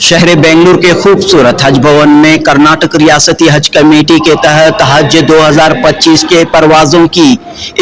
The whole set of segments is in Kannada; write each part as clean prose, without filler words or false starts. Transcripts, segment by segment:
शहर बेंगलुरु के खूबसूरत हज भवन में कर्नाटक रियासती हज कमेटी के तहत हज 2025 के परवाज़ों की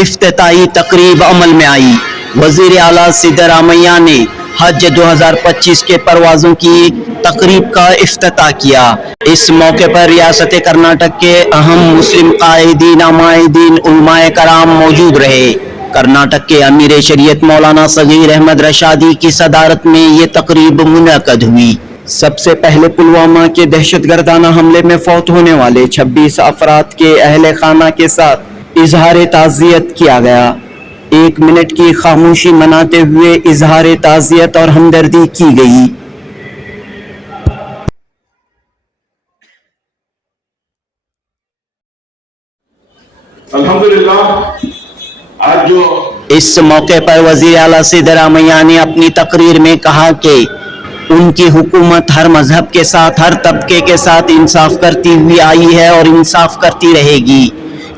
इफ्तिताई तकरीब अमल में आई। वज़ीर आला सिद्धरामैया ने हज 2025 के परवाज़ों की तकरीब का इफ्तिताह किया। इस मौके पर रियासत कर्नाटक के अहम मुस्लिम कायदीन, अमायदीन, उलमाए कराम मौजूद रहे। कर्नाटक के अमीर शरीयत मौलाना सगीर अहमद रशादी की सदारत में ये तकरीब मुनअक़द हुई। सबसे पहले पुलवामा के दहशतगर्दाना हमले में फौत होने वाले 26 अफराद के अहले खाना के साथ इजहार ताज़ियत किया गया। 1 मिनट की खामोशी मनाते हुए इजहार ताज़ियत और हमदर्दी की गई। अल्हम्दुलिल्लाह आज जो इस मौके पर वज़ीर आला सिद्धरामैया ने अपनी तकरीर में कहा कि उनकी हुकूमत हर मजहब के साथ, हर तबके के साथ इंसाफ करती हुई आई है और इंसाफ करती रहेगी।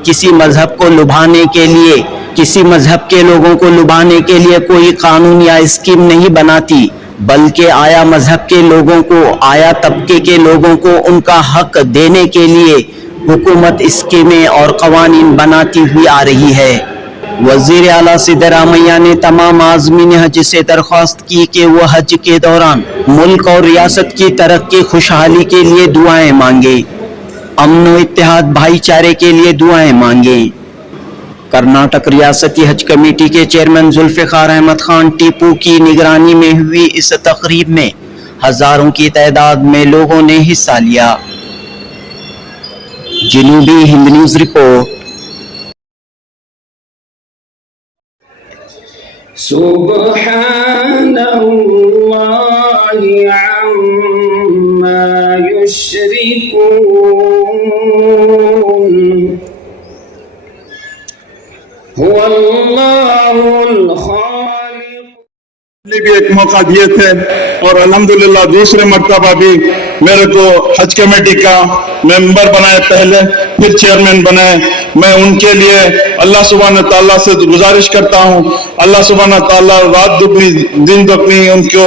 किसी मजहब को लुभाने के लिए, किसी मजहब के लोगों को लुभाने के लिए कोई कानून या स्कीम नहीं बनाती, बल्कि आया मजहब के लोगों को, आया तबके के लोगों को उनका हक देने के लिए हुकूमत स्कीमें और कवानीन बनाती हुई आ रही है। वज़ीर आला सिद्धरामैया ने तमाम आज़मीन हज से दरख्वास्त की कि वो हज के दौरान मुल्क और रियासत की तरक्की, खुशहाली के लिए दुआएं मांगे, अमन व इत्तेहाद, भाईचारे के लिए दुआएं मांगे। कर्नाटक रियासती हज कमेटी के चेयरमैन जुल्फ़िकार अहमद खान टीपू की निगरानी में हुई इस तकरीब में हजारों की तादाद में लोगों ने हिस्सा लिया। जनूबी हिंद न्यूज़ रिपोर्ट। सुब्हानल्लाहि अम्मा युश्रिकून हुवल्लाहुल खालिक। भी एक मौका दिए थे और अल्हम्दुलिल्लाह दूसरे मर्तबा भी मेरे को हज कमेटी का मेंबर बनाए, पहले फिर चेयरमैन बनाए। मैं उनके लिए अल्लाह सुब्हान तआला से गुजारिश करता हूँ, अल्लाह सुब्हान तआला रात दुगनी दिन दुगनी उनको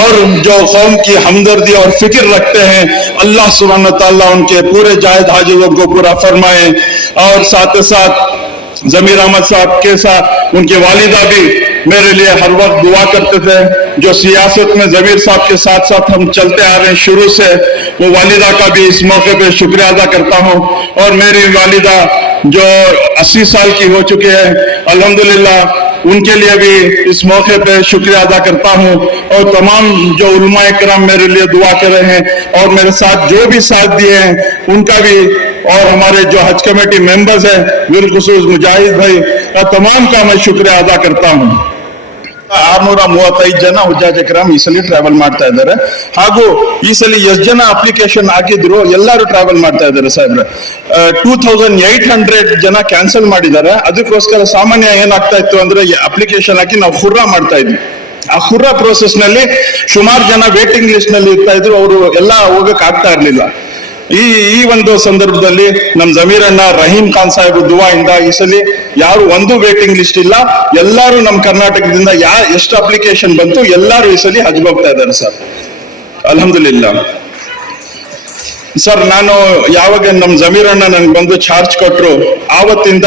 और जो कौम की हमदर्दी और फिक्र रखते हैं, अल्लाह सुब्हान तआला उनके पूरे जायद हाजतों को पूरा फरमाए। और साथ ही साथ जमीर अहमद साहब के साथ उनके वालिदा भी मेरे लिए हर वक्त दुआ करते थे। जो सियासत में जमीर साहब के साथ साथ हम चलते आ रहे हैं शुरू से, वो वालिदा का भी इस मौके पे शुक्रिया अदा करता हूँ। और मेरी वालिदा जो 80 साल की हो चुके हैं, अल्हम्दुलिल्लाह उनके लिए भी इस मौके पे शुक्रिया अदा करता हूँ। और तमाम जो उलमाए किराम मेरे लिए दुआ कर रहे हैं और मेरे साथ जो भी साथ दिए हैं उनका भी, और हमारे जो हज कमेटी मेंबर्स हैं बिलखुसूस मुजाहिद भाई का तमाम का मैं शुक्रिया अदा करता हूँ। 635 ಜನ ಹುಜ್ಜಾಜ್ ಇಕ್ರಾಮ್ ಈ ಸಲ ಟ್ರಾವೆಲ್ ಮಾಡ್ತಾ ಇದ್ದಾರೆ ಹಾಗೂ ಈ ಸಲ ಎಷ್ಟು ಜನ ಅಪ್ಲಿಕೇಶನ್ ಹಾಕಿದ್ರು ಎಲ್ಲರೂ ಟ್ರಾವೆಲ್ ಮಾಡ್ತಾ ಇದ್ದಾರೆ ಸಾಹೇಬ್ರೆ. 2800 ಜನ ಕ್ಯಾನ್ಸಲ್ ಮಾಡಿದ್ದಾರೆ. ಅದಕ್ಕೋಸ್ಕರ ಸಾಮಾನ್ಯ ಏನಾಗ್ತಾ ಇತ್ತು ಅಂದ್ರೆ ಅಪ್ಲಿಕೇಶನ್ ಹಾಕಿ ನಾವು ಹುರ್ರಾ ಮಾಡ್ತಾ ಇದ್ವಿ. ಆ ಹುರ್ರಾ ಪ್ರೋಸೆಸ್ ನಲ್ಲಿ ಸುಮಾರು ಜನ ವೇಟಿಂಗ್ ಲಿಸ್ಟ್ ನಲ್ಲಿ ಇರ್ತಾ ಇದ್ರು, ಅವರು ಎಲ್ಲ ಹೋಗಕ್ ಆಗ್ತಾ ಇರ್ಲಿಲ್ಲ. ಈ ಒಂದು ಸಂದರ್ಭದಲ್ಲಿ ನಮ್ ಜಮೀರ್ ಅಣ್ಣ ರಹೀಂ ಖಾನ್ ಸಾಹೇಬ್ ದುವಾಯಿಂದ ಈ ಸಲ ಯಾರು ಒಂದು ವೇಟಿಂಗ್ ಲಿಸ್ಟ್ ಇಲ್ಲ, ಎಲ್ಲರೂ ನಮ್ಮ ಕರ್ನಾಟಕದಿಂದ ಎಷ್ಟು ಅಪ್ಲಿಕೇಶನ್ ಬಂತು ಎಲ್ಲರೂ ಈ ಸಲ ಹಜ್ಗೆ ಹೋಗ್ತಾ ಇದ್ದಾರೆ ಸರ್. ಅಲ್ಹಮ್ದುಲಿಲ್ಲಾ ಸರ್. ನಾನು ಯಾವಾಗ ನಮ್ ಜಮೀರ್ ಅಣ್ಣ ನನ್ಗೆ ಬಂದು ಚಾರ್ಜ್ ಕೊಟ್ರು ಆವತ್ತಿಂದ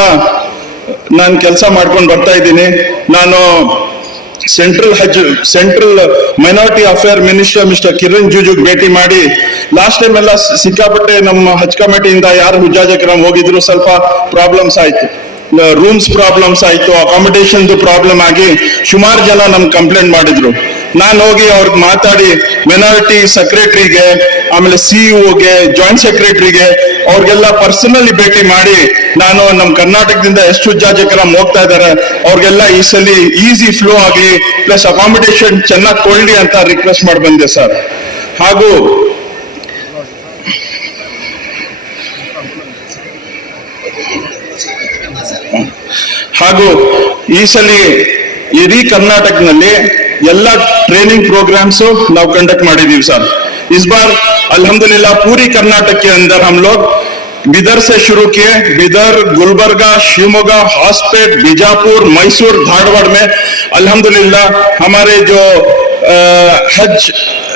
ನಾನು ಕೆಲಸ ಮಾಡ್ಕೊಂಡು ಬರ್ತಾ ಇದ್ದೀನಿ. ನಾನು central minority affair minister mister Kiran ರಿಜಿಜುಗೆ ಭೇಟಿ ಮಾಡಿ ಲಾಸ್ಟ್ ಟೈಮ್ ಎಲ್ಲ ಸಿಕ್ಕಾಪಟ್ಟೆ ನಮ್ಮ ಹಜ್ ಕಮಿಟಿಯಿಂದ ಯಾರು ಹುಜ್ಜಾಜ್ ಇಕ್ರಾಮ್ ಹೋಗಿದ್ರು ಸ್ವಲ್ಪ ಪ್ರಾಬ್ಲಮ್ಸ್ ಆಯ್ತು, ರೂಮ್ಸ್ ಪ್ರಾಬ್ಲಮ್ಸ್ ಆಯ್ತು, ಅಕಾಮಿಡೇಷನ್ ಪ್ರಾಬ್ಲಮ್ ಆಗಿ ಸುಮಾರು ಜನ ನಮ್ಗೆ ಕಂಪ್ಲೇಂಟ್ ಮಾಡಿದ್ರು. ನಾನು ಹೋಗಿ ಅವ್ರಿಗೆ ಮಾತಾಡಿ ಮೈನಾರಿಟಿ ಸೆಕ್ರೆಟರಿಗೆ, ಆಮೇಲೆ ಸಿಇಒಗೆ, ಜಾಯಿಂಟ್ ಸೆಕ್ರೆಟರಿಗೆ ಅವ್ರಿಗೆಲ್ಲ ಪರ್ಸನಲಿ ಭೇಟಿ ಮಾಡಿ ನಾನು ನಮ್ಮ ಕರ್ನಾಟಕದಿಂದ ಎಷ್ಟು ಹುಜ್ಜಾಜ್ ಇಕ್ರಾಮ್ ಹೋಗ್ತಾ ಇದ್ದಾರೆ ಅವ್ರಿಗೆಲ್ಲ ಈ ಸಲ ಈಸಿ ಫ್ಲೋ ಆಗಲಿ ಪ್ಲಸ್ ಅಕಾಮಿಡೇಷನ್ ಚೆನ್ನಾಗಿ ಕೊಡ್ಲಿ ಅಂತ ರಿಕ್ವೆಸ್ಟ್ ಮಾಡಿ ಬಂದೆ ಸರ್. ಹಾಗೂ ಈ ಸಲ ಇಡೀ ಕರ್ನಾಟಕದಲ್ಲಿ ಎಲ್ಲ ट्रेनिंग प्रोग्राम्स ನಾವು कंडक्ट ಮಾಡಿದೀವಿ सर। इस बार अल्हम्दुलिल्लाह पूरी कर्नाटक के अंदर हम लोग बिदर से शुरू किए, बिदर, गुलबर्गा, शिवमोगा, हॉस्पेट, बीजापुर, मैसूर, धारवाड़ में अल्हम्दुलिल्लाह हमारे जो हज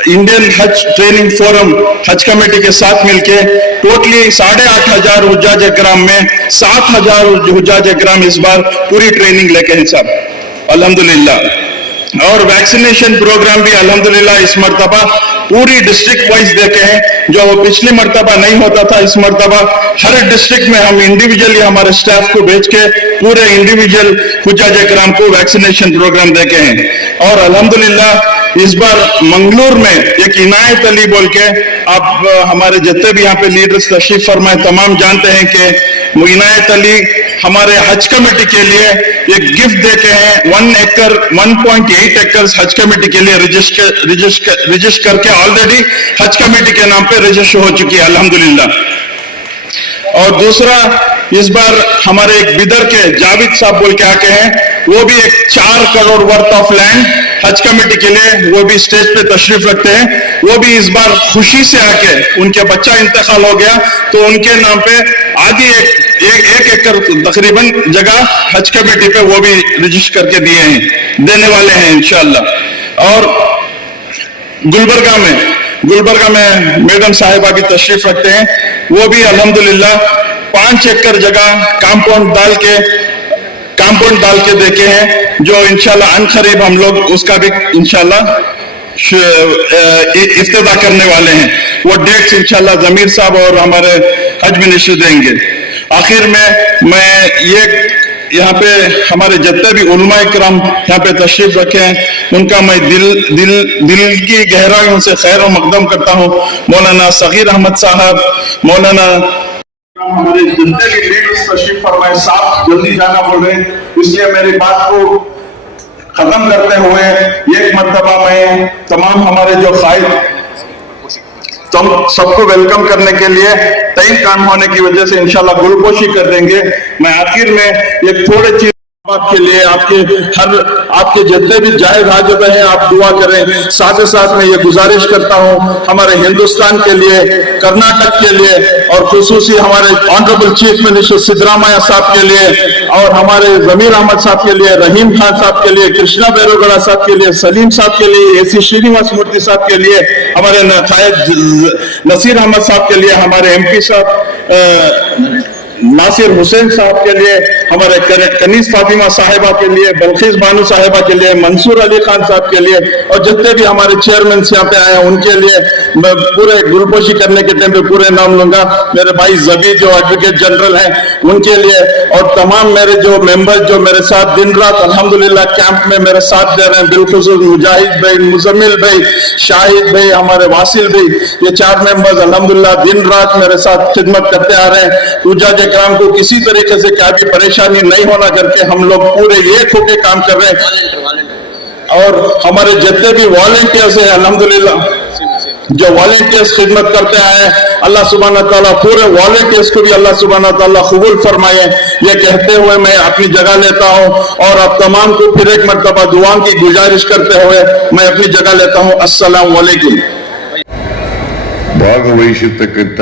इंडियन हज ट्रेनिंग फोरम हज कमेटी के साथ मिलके टोटली 8,500 हुज्जाज इकराम में 7,000 हुज्जाज इकराम इस बार पूरी ट्रेनिंग लेके हैं साहब, अल्हम्दुलिल्लाह। और वैक्सीनेशन प्रोग्राम भी अल्हम्दुलिल्लाह इस मर्तबा पूरी डिस्ट्रिक्ट वाइज देखे हैं, जो पिछली मर्तबा नहीं होता था। इस मर्तबा हर डिस्ट्रिक्ट में हम इंडिविजुअली हमारे स्टाफ को भेज के पूरे इंडिविजुअल हुज्जाज इकराम को वैक्सीनेशन प्रोग्राम देखे हैं। और अल्हम्दुलिल्लाह इस बार मंगलूर में एक इनायत अली बोल के, आप हमारे जितने भी यहाँ पे लीडर्स तशरीफ फरमाए तमाम जानते हैं कि इनायत अली हमारे हज कमेटी के लिए एक गिफ्ट देके हैं 1.8 एकड़ हज कमेटी के लिए रजिस्टर करके ऑलरेडी हज कमेटी के नाम पे रजिस्टर हो चुकी है अल्हम्दुलिल्लाह। और दूसरा, इस बार हमारे एक बिदर के जावेद साहब बोल के आके हैं, वो भी एक 4 करोड़ वर्थ ऑफ लैंड हज कमेटी के लिए, वो भी स्टेज पे तशरीफ रखते हैं। वो भी इस बार खुशी से आके, उनके बच्चा इंतकाल हो गया तो उनके नाम पे आधी एक एकड़ तकरीबन जगह हज कमेटी पे वो भी रजिस्टर करके दिए हैं, देने वाले हैं इंशाअल्लाह। और गुलबर्गा में मैडम साहिबा भी तशरीफ रखते हैं, वो भी अल्हम्दुलिल्लाह 5 एकड़ जगह कंपाउंड डाल के देखे हैं, जो इंशाल्लाह अनकरीब हम लोग उसका भी इंशाल्लाह इफ्तिताह करने वाले हैं। वो डेट्स इंशाल्लाह जमीर साहब और हमारे हज मिनिस्टर देंगे। आखिर में मैं ये यहाँ पे हमारे जितने भी उलमा इकराम यहाँ पे तशरीफ रखे हैं, उनका मैं दिल की गहराइयों से खैर और मकदम करता हूँ। मौलाना सगीर अहमद साहब, मौलाना हमारे जितने भी लीडर्स तशरीफ फरमाए, साहब जल्दी जाना बोल रहे हैं, इसलिए मेरी बात को खत्म करते हुए एक मर्तबा मैं तमाम हमारे जो कायद तुम सबको वेलकम करने के लिए तय काम होने की वजह से इंशाल्लाह गुलपोशी कर देंगे। मैं आखिर में एक थोड़े चीज के लिए आपके जितने भी जाहिर हाजत हैं आप दुआ करें। साथ ही साथ मैं ये गुजारिश करता हूँ हमारे हिंदुस्तान के लिए, कर्नाटक के लिए और खुसूसी हमारे ऑनरेबल चीफ मिनिस्टर सिद्धरामैया साहब के लिए और हमारे जमीर अहमद साहब के लिए, रहीम खान साहब के लिए, कृष्णा बैरोगड़ा साहब के लिए, सलीम साहब के लिए, एसी श्रीनिवास मूर्ति साहब के लिए, हमारे नसीर अहमद साहब के लिए, हमारे MP साहब नासिर हुसैन साहब के लिए, हमारे कनीस फातिमा साहिबा के लिए, बल्खीस बानू साहिबा के लिए, मंसूर अली खान साहब के लिए और जितने भी हमारे चेयरमैन यहाँ पे आए हैं उनके लिए मैं पूरे गुलपोशी करने के टाइम पे पूरे नाम लूंगा। मेरे भाई जबी जो एडवोकेट जनरल हैं उनके लिए और तमाम मेरे जो मेंबर जो मेरे साथ दिन रात अल्हम्दुलिल्लाह कैंप में मेरे साथ दे रहे हैं, बिलखुसूस मुजाहिद भाई, मुजम्मिल भाई, शाहिद भाई, हमारे वासिल भाई, ये 4 मेंबर्स अल्हम्दुलिल्लाह दिन रात मेरे साथ खिदमत करते आ रहे हैं। हुज्जाज इकराम को किसी तरीके से क्या भी परेशानी नहीं होना करके हम लोग पूरे एक होके काम कर रहे हैं। और हमारे जितने भी वॉलंटियर्स हैं अल्हम्दुलिल्लाह जो वॉलंटियर्स खिदमत करते आए, अल्लाह सुब्हाना तआला पूरे वॉलंटियर्स को भी अल्लाह सुब्हाना तआला कबूल फरमाए। ये कहते हुए मैं अपनी जगह लेता हूँ और आप तमाम को फिर एक मर्तबा दुआ की गुजारिश करते हुए मैं अपनी जगह लेता हूँ। अस्सलाम वालेकुम। ಭಾಗವಹಿಸಿರ್ತಕ್ಕಂಥ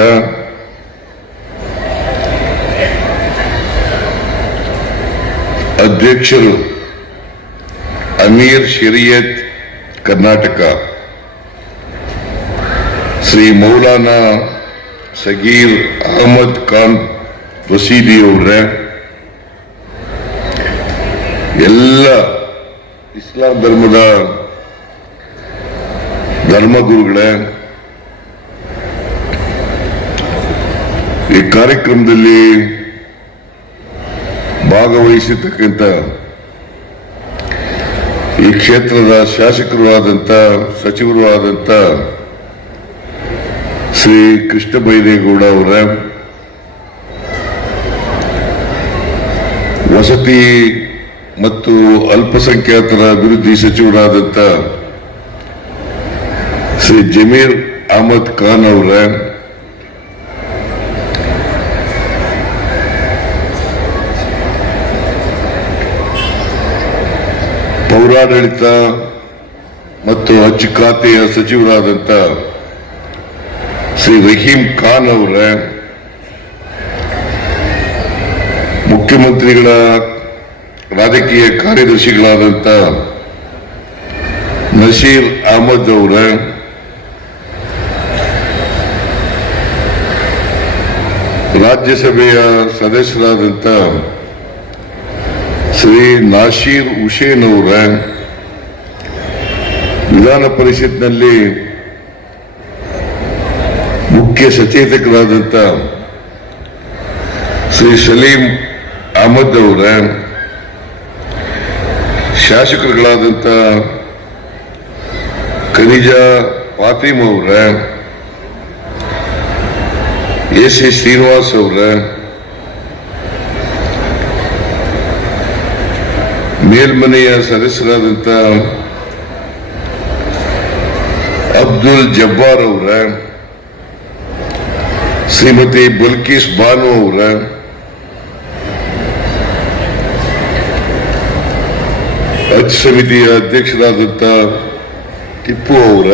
ಅಧ್ಯಕ್ಷರು ಅಮೀರ್ ಶರೀಯತ್ ಕರ್ನಾಟಕ ಶ್ರೀ ಮೌಲಾನಾ ಸಗೀರ್ ಅಹಮದ್ ಖಾನ್ ವಸೀದಿ ಅವರೇ, ಎಲ್ಲ ಇಸ್ಲಾಂ ಧರ್ಮದ ಧರ್ಮಗುರುಗಳೇ, ಈ ಕಾರ್ಯಕ್ರಮದಲ್ಲಿ ಭಾಗವಹಿಸಿರ್ತಕ್ಕಂಥ ಈ ಕ್ಷೇತ್ರದ ಶಾಸಕರು ಆದಂಥ ಸಚಿವರು ಆದಂಥ ಶ್ರೀ ಕೃಷ್ಣ ಬೈರೇಗೌಡ ಅವರ, ವಸತಿ ಮತ್ತು ಅಲ್ಪಸಂಖ್ಯಾತರ ಅಭಿವೃದ್ಧಿ ಸಚಿವರಾದಂಥ ಶ್ರೀ ಜಮೀರ್ ಅಹಮದ್ ಖಾನ್ ಅವರ, ಪೌರಾಡಳಿತ ಮತ್ತು ಹಜ್ ಖಾತೆಯ ಸಚಿವರಾದಂಥ ಶ್ರೀ ರಹೀಂ ಖಾನ್ ಅವರ, ಮುಖ್ಯಮಂತ್ರಿಗಳ ರಾಜಕೀಯ ಕಾರ್ಯದರ್ಶಿಗಳಾದಂಥ ನಶೀರ್ ಅಹಮದ್ ಅವರ, ರಾಜ್ಯಸಭೆಯ ಸದಸ್ಯರಾದಂಥ ಶ್ರೀ ನಾಸೀರ್ ಹುಸೇನ್ ಅವರ, ವಿಧಾನ ಪರಿಷತ್ನಲ್ಲಿ ಮುಖ್ಯ ಸಚೇತಕರಾದಂಥ ಶ್ರೀ ಸಲೀಂ ಅಹಮದ್ ಅವರ, ಶಾಸಕರುಗಳಾದಂಥ ಖದೀಜಾ ಫಾತಿಮಾ ಅವರ, ಎ.ಸಿ. ಶ್ರೀನಿವಾಸ್ ಅವರ, ಮೇಲ್ಮನೆಯ ಸದಸ್ಯರಾದಂಥ ಅಬ್ದುಲ್ ಜಬ್ಬಾರ್ ಅವರ, ಶ್ರೀಮತಿ ಬಲ್ಕೀಸ್ ಬಾನು ಅವರ, ಹಜ್ ಸಮಿತಿಯ ಅಧ್ಯಕ್ಷರಾದಂಥ ಟಿಪ್ಪು ಅವರ,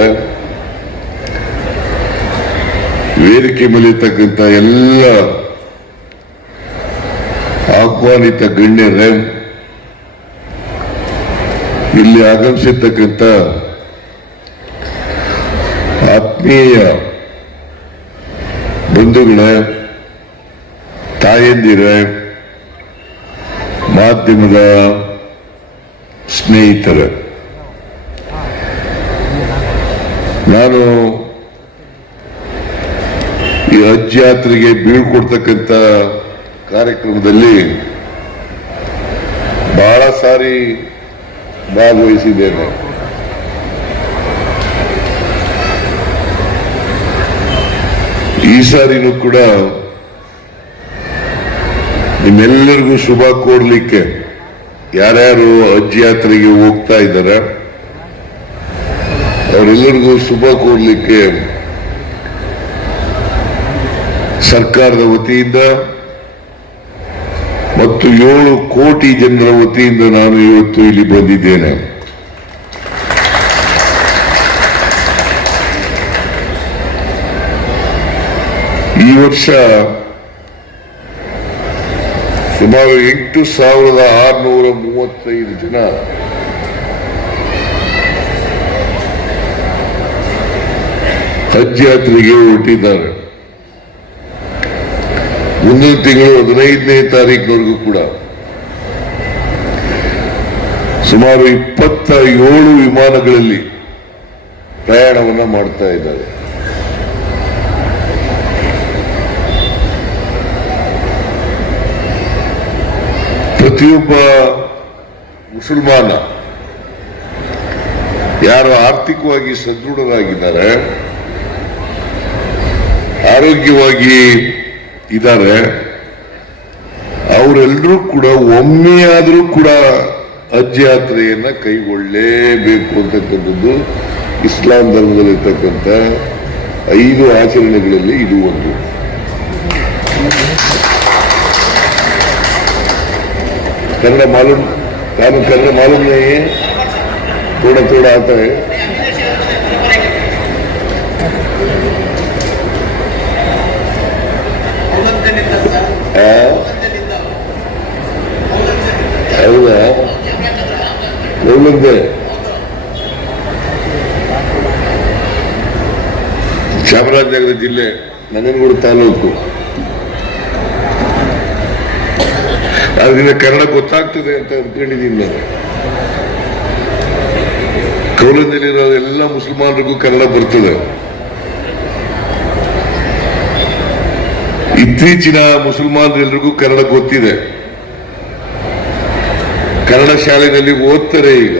ವೇದಿಕೆ ಮೇಲಿರ್ತಕ್ಕಂಥ ಎಲ್ಲ ಆಹ್ವಾನಿತ ಗಣ್ಯರೇ, ಇಲ್ಲಿ ಆಗಮಿಸಿರ್ತಕ್ಕಂಥ ಆತ್ಮೀಯ ಬಂಧುಗಳೇ, ತಾಯಂದಿರೇ, ಮಾಧ್ಯಮದ ಸ್ನೇಹಿತರೆ, ನಾನು ಈ ಹಜ್ ಯಾತ್ರೆಗೆ ಬೀಳ್ಕೊಡ್ತಕ್ಕಂಥ ಕಾರ್ಯಕ್ರಮದಲ್ಲಿ ಬಹಳ ಸಾರಿ ಭಾಗವಹಿಸಿದ್ದೇನೆ. ಈ ಸಾರಿನೂ ಕೂಡ ನಿಮ್ಮೆಲ್ಲರಿಗೂ ಶುಭ ಕೋರ್ಲಿಕ್ಕೆ, ಯಾರ್ಯಾರು ಹಜ್ ಯಾತ್ರೆಗೆ ಹೋಗ್ತಾ ಇದ್ದಾರೆ ಅವರೆಲ್ಲರಿಗೂ ಶುಭ ಕೋರ್ಲಿಕ್ಕೆ ಸರ್ಕಾರದ ವತಿಯಿಂದ ಮತ್ತು 7 ಕೋಟಿ ಜನರ ವತಿಯಿಂದ ನಾನು ಇವತ್ತು ಇಲ್ಲಿ ಬಂದಿದ್ದೇನೆ. ಈ ವರ್ಷ ಸುಮಾರು 8,635 ಜನ ಹಜ್ ಯಾತ್ರೆಗೆ ಹೊರಟಿದ್ದಾರೆ. ಮುಂದಿನ ತಿಂಗಳು 15ನೇ ತಾರೀಕಿನವರೆಗೂ ಕೂಡ ಸುಮಾರು 27 ವಿಮಾನಗಳಲ್ಲಿ ಪ್ರಯಾಣವನ್ನ ಮಾಡ್ತಾ ಇದ್ದಾರೆ. ಪ್ರತಿಯೊಬ್ಬ ಮುಸಲ್ಮಾನ ಯಾರು ಆರ್ಥಿಕವಾಗಿ ಸದೃಢರಾಗಿದ್ದಾರೆ, ಆರೋಗ್ಯವಾಗಿ ಇದ್ದಾರೆ, ಅವರೆಲ್ಲರೂ ಕೂಡ ಒಮ್ಮೆಯಾದರೂ ಕೂಡ ಹಜ್ ಯಾತ್ರೆಯನ್ನ ಕೈಗೊಳ್ಳಲೇಬೇಕು ಅಂತಕ್ಕಂಥದ್ದು ಇಸ್ಲಾಂ ಧರ್ಮದಲ್ಲಿರ್ತಕ್ಕಂಥ 5 ಆಚರಣೆಗಳಲ್ಲಿ ಇದು ಒಂದು. कन्नड़ मालूम कानून कन्नड़ मालूम नहीं है, थोड़ा थोड़ा आता है. ಹೌದಾ? ಒಳ್ಳೆ ಚಾಮರಾಜನಗರ ಜಿಲ್ಲೆ, ನಂಜನಗೂಡು ತಾಲೂಕು. ಅದರಿಂದ ಕನ್ನಡ ಗೊತ್ತಾಗ್ತದೆ ಅಂತ ಅನ್ಕೊಂಡಿದ್ದೀನಿ ನಾನು. ಕೌಲಂದಲ್ಲಿರೋ ಎಲ್ಲ ಮುಸಲ್ಮಾನರಿಗೂ ಕನ್ನಡ ಬರ್ತದೆ. ಇತ್ತೀಚಿನ ಮುಸಲ್ಮಾನರೆಲ್ಲರಿಗೂ ಕನ್ನಡ ಗೊತ್ತಿದೆ. ಕನ್ನಡ ಶಾಲೆಯಲ್ಲಿ ಓದ್ತಾರೆ. ಈಗ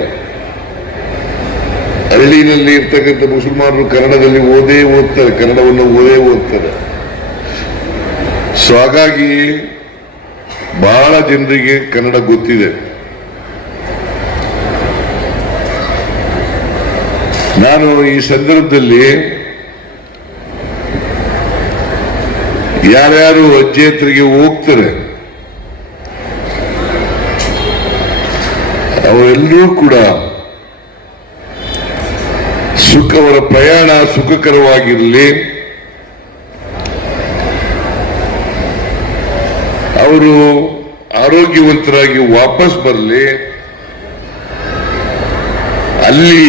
ಹಳ್ಳಿನಲ್ಲಿ ಇರ್ತಕ್ಕಂಥ ಮುಸಲ್ಮಾನರು ಕನ್ನಡದಲ್ಲಿ ಓದ್ತಾರೆ, ಕನ್ನಡವನ್ನು ಓದ್ತಾರೆ. ಸೊ ಹಾಗಾಗಿ ಬಹಳ ಜನರಿಗೆ ಕನ್ನಡ ಗೊತ್ತಿದೆ. ನಾನು ಈ ಸಂದರ್ಭದಲ್ಲಿ ಯಾರ್ಯಾರು ಹಜ್ ಯಾತ್ರೆಗೆ ಹೋಗ್ತಾರೆ ಅವರೆಲ್ಲರೂ ಕೂಡ ಅವರ ಪ್ರಯಾಣ ಸುಖಕರವಾಗಿರಲಿ, ಅವರು ಆರೋಗ್ಯವಂತರಾಗಿ ವಾಪಸ್ ಬರಲಿ, ಅಲ್ಲಿ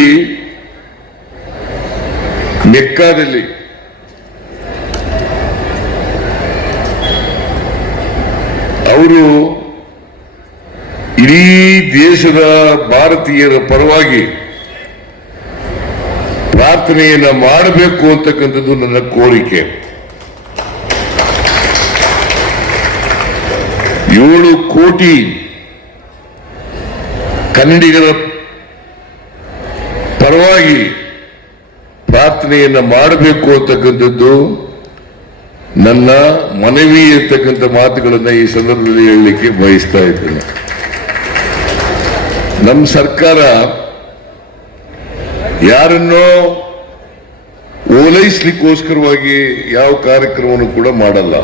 ಮೆಕ್ಕಾದಲ್ಲಿ ಅವರು ಇಡೀ ದೇಶದ ಭಾರತೀಯರ ಪರವಾಗಿ ಪ್ರಾರ್ಥನೆಯನ್ನ ಮಾಡಬೇಕು ಅಂತಕ್ಕಂಥದ್ದು ನನ್ನ ಕೋರಿಕೆ. 7 ಕೋಟಿ ಕನ್ನಡಿಗರ ಪರವಾಗಿ ಪ್ರಾರ್ಥನೆಯನ್ನ ಮಾಡಬೇಕು ಅಂತಕ್ಕಂಥದ್ದು ನನ್ನ ಮನವಿ ಅಂತಕ್ಕಂಥ ಮಾತುಗಳನ್ನ ಈ ಸಂದರ್ಭದಲ್ಲಿ ಹೇಳಲಿಕ್ಕೆ ಬಯಸ್ತಾ ಇದ್ದೇನೆ. ನಮ್ಮ ಸರ್ಕಾರ ಯಾರನ್ನೋ ಓಲೈಸ್ಲಿಕ್ಕೋಸ್ಕರವಾಗಿ ಯಾವ ಕಾರ್ಯಕ್ರಮವನ್ನು ಕೂಡ ಮಾಡಲ್ಲ.